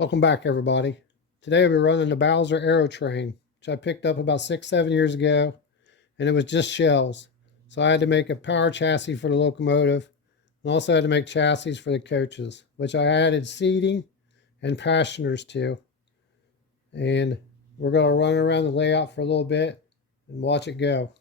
Welcome back, everybody. Today we're running the Bowser Aerotrain, which I picked up about 6, 7 years ago, and it was just shells. So I had to make a power chassis for the locomotive, and also had to make chassis for the coaches, which I added seating and passengers to. And we're going to run around the layout for a little bit and watch it go.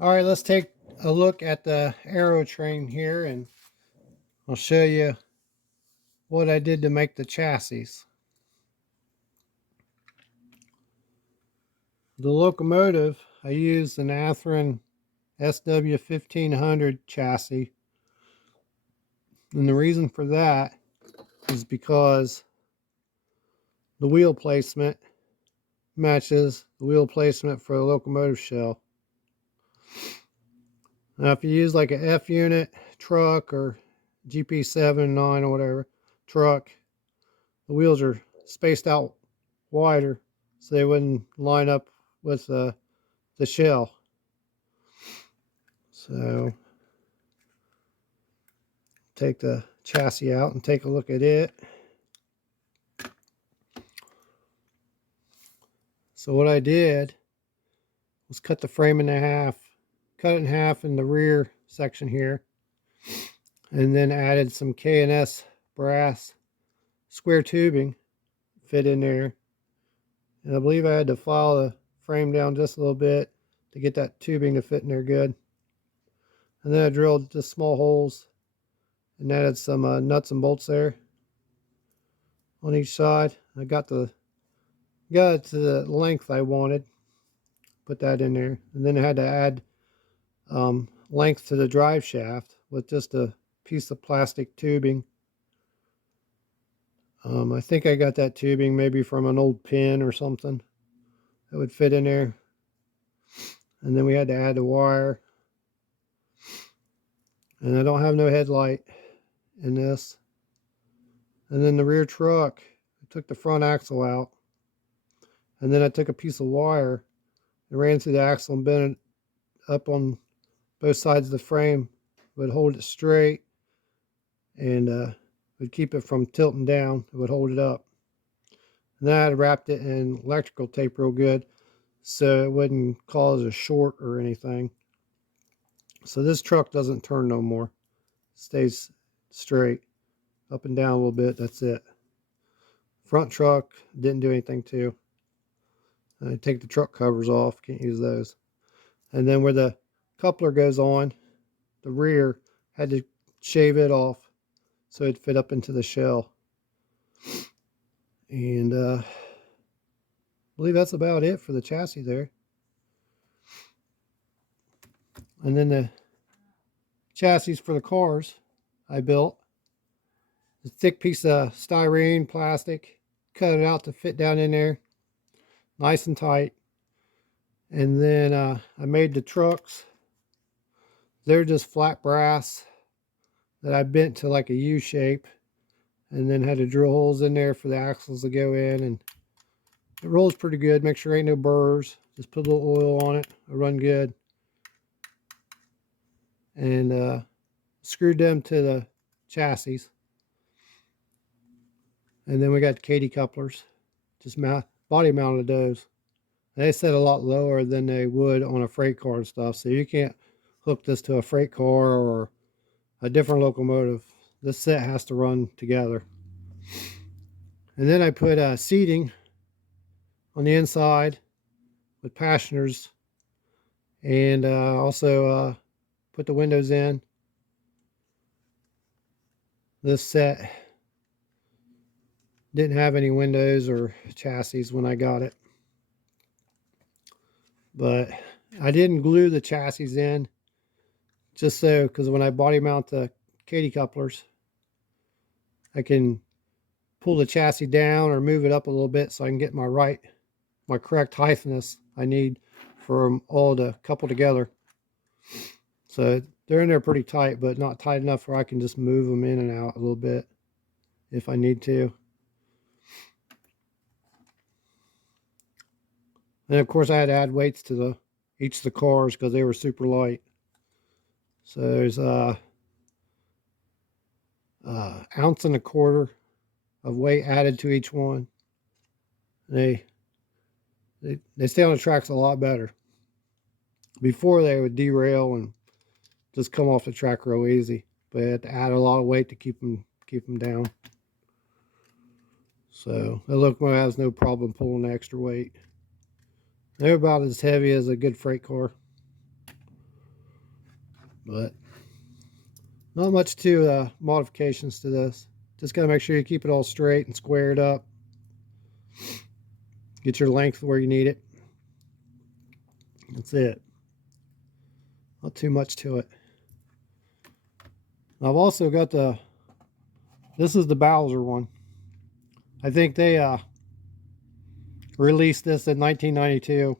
All right, let's take a look at the Aerotrain here, and I'll show you what I did to make the chassis. The locomotive, I used an Aerotrain SW1500 chassis, and the reason for that is because the wheel placement matches the wheel placement for the locomotive shell. Now, if you use like a F unit truck or GP7, 9 or whatever truck, the wheels are spaced out wider so they wouldn't line up with the shell. So take the chassis out and take a look at it. So what I did was cut the frame in half, cut it in half in the rear section here, and then added some K&S brass square tubing fit in there. And I believe I had to file the frame down just a little bit to get that tubing to fit in there good. And then I drilled just small holes and added some nuts and bolts there on each side. I got it to the length I wanted. Put that in there, and then I had to add length to the drive shaft with just a piece of plastic tubing. I think I got that tubing maybe from an old pin or something that would fit in there. And then we had to add the wire. And I don't have no headlight in this. And then the rear truck, I took the front axle out. And then I took a piece of wire and ran through the axle and bent it up on both sides of the frame. Would hold it straight and would keep it from tilting down. It would hold it up. And then I had wrapped it in electrical tape real good so it wouldn't cause a short or anything. So this truck doesn't turn no more. It stays straight, up and down a little bit. That's it. Front truck didn't do anything too. I take the truck covers off. Can't use those. And then where the coupler goes on, the rear, had to shave it off so it'd fit up into the shell. And I believe that's about it for the chassis there. And then the chassis for the cars I built. A thick piece of styrene plastic. Cut it out to fit down in there. Nice and tight. And then I made the trucks. They're just flat brass that I bent to like a U shape. And then had to drill holes in there for the axles to go in. And it rolls pretty good. Make sure there ain't no burrs. Just put a little oil on it. It'll run good. And screwed them to the chassis. And then we got Katy couplers. Just body mounted those. They set a lot lower than they would on a freight car and stuff. So you can't hook this to a freight car or a different locomotive. This set has to run together. And then I put seating on the inside with passeners, and also put the windows in. This set didn't have any windows or chassis when I got it, but I didn't glue the chassis in just so, because when I body mount the Katy couplers, I can pull the chassis down or move it up a little bit so I can get my correct heightness I need for them all to couple together. So they're in there pretty tight, but not tight enough where I can just move them in and out a little bit if I need to. And of course I had to add weights to each of the cars because they were super light. So there's ounce and a quarter of weight added to each one. They stay on the tracks a lot better. Before they would derail and just come off the track real easy, but I had to add a lot of weight to keep them down. So the locomotive has no problem pulling the extra weight. They're about as heavy as a good freight car. But not much to modifications to this. Just gotta make sure you keep it all straight and squared up. Get your length where you need it. That's it. Not too much to it. I've also got this is the Bowser one. I think they released this in 1992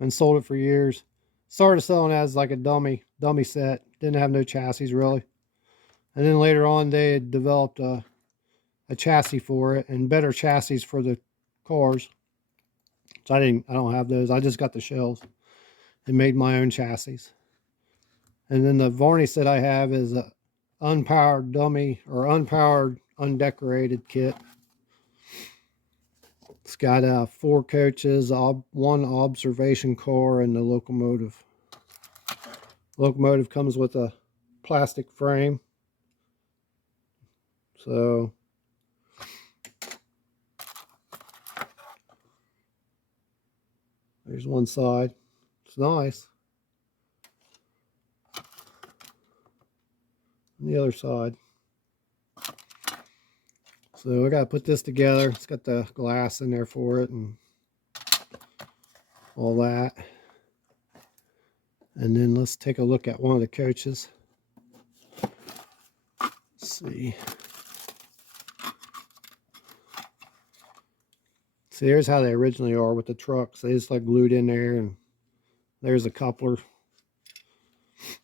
and sold it for years. Started selling it as like a dummy set. Didn't have no chassis really. And then later on they developed a chassis for it and better chassis for the cars. So I don't have those. I just got the shells and made my own chassis. And then the Varney set I have is a unpowered dummy or unpowered undecorated kit. It's got 4 coaches, 1 observation car, and the locomotive. Locomotive comes with a plastic frame. So there's one side. It's nice. And the other side. So I got to put this together. It's got the glass in there for it and all that. And then let's take a look at one of the coaches. Let's see. See, here's how they originally are with the trucks. They just like glued in there, and there's a coupler.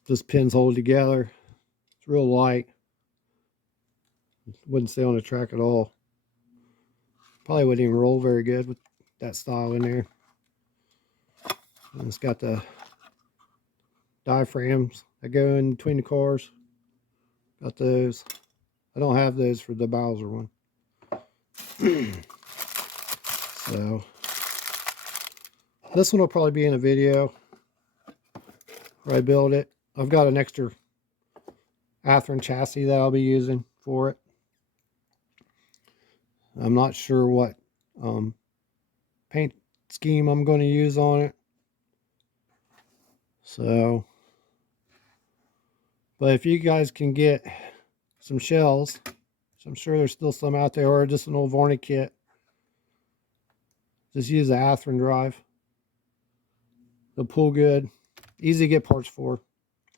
Just pins hold together. It's real light. Wouldn't stay on the track at all. Probably wouldn't even roll very good with that style in there. And it's got the diaphragms that go in between the cars. Got those. I don't have those for the Bowser one. So this one will probably be in a video where I build it. I've got an extra Aerotrain chassis that I'll be using for it. I'm not sure what paint scheme I'm going to use on it. So, but if you guys can get some shells, which I'm sure there's still some out there, or just an old Varney kit, just use the Aerotrain drive. They'll pull good. Easy to get parts for.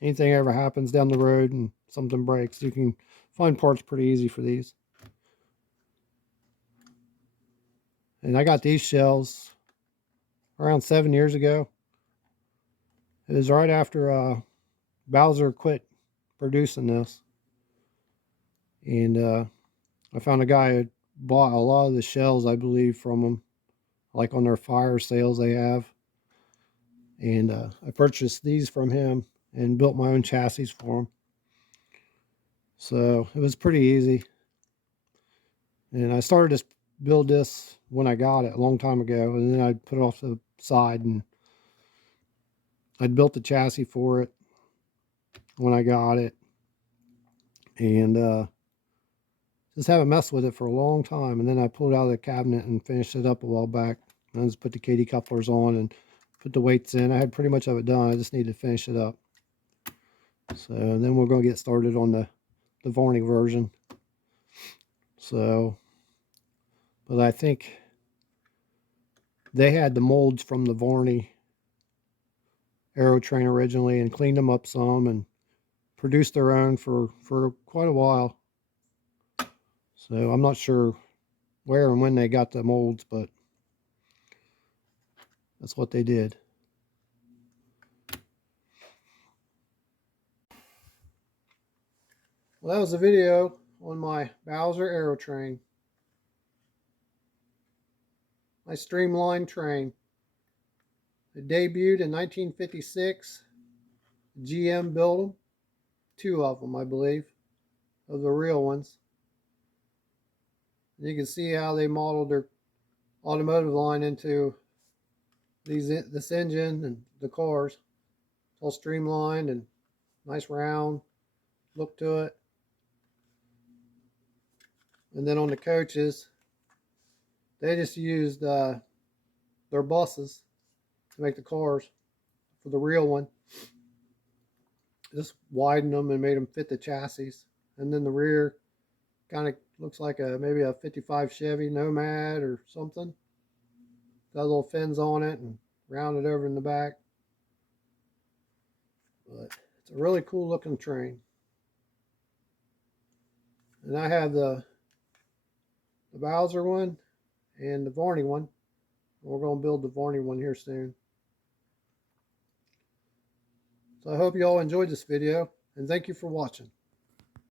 Anything ever happens down the road and something breaks, you can find parts pretty easy for these. And I got these shells around 7 years ago. It was right after Bowser quit producing this. And I found a guy who bought a lot of the shells, I believe, from them, like on their fire sales they have. And I purchased these from him and built my own chassis for him. So it was pretty easy. And I started to build this when I got it a long time ago, and then I put it off to the side, and I'd built the chassis for it when I got it, and just haven't messed with it for a long time. And then I pulled it out of the cabinet and finished it up a while back. I just put the Katy couplers on and put the weights in. I had pretty much of it done. I just needed to finish it up. So then we're going to get started on the Varney version. So, but I think they had the molds from the Varney Aerotrain originally and cleaned them up some and produced their own for quite a while. So I'm not sure where and when they got the molds, but that's what they did. Well, that was a video on my Bowser Aerotrain. My streamlined train. It debuted in 1956. GM built them. 2 of them, I believe, of the real ones. And you can see how they modeled their automotive line into this engine and the cars. It's all streamlined and nice round look to it. And then on the coaches, they just used their buses to make the cars for the real one. just widened them and made them fit the chassis. And then the rear kind of looks like maybe a 55 Chevy Nomad or something. Got little fins on it and rounded over in the back. But it's a really cool looking train. And I have the Bowser one and the Varney one. We're going to build the Varney one here soon. So I hope you all enjoyed this video, and thank you for watching.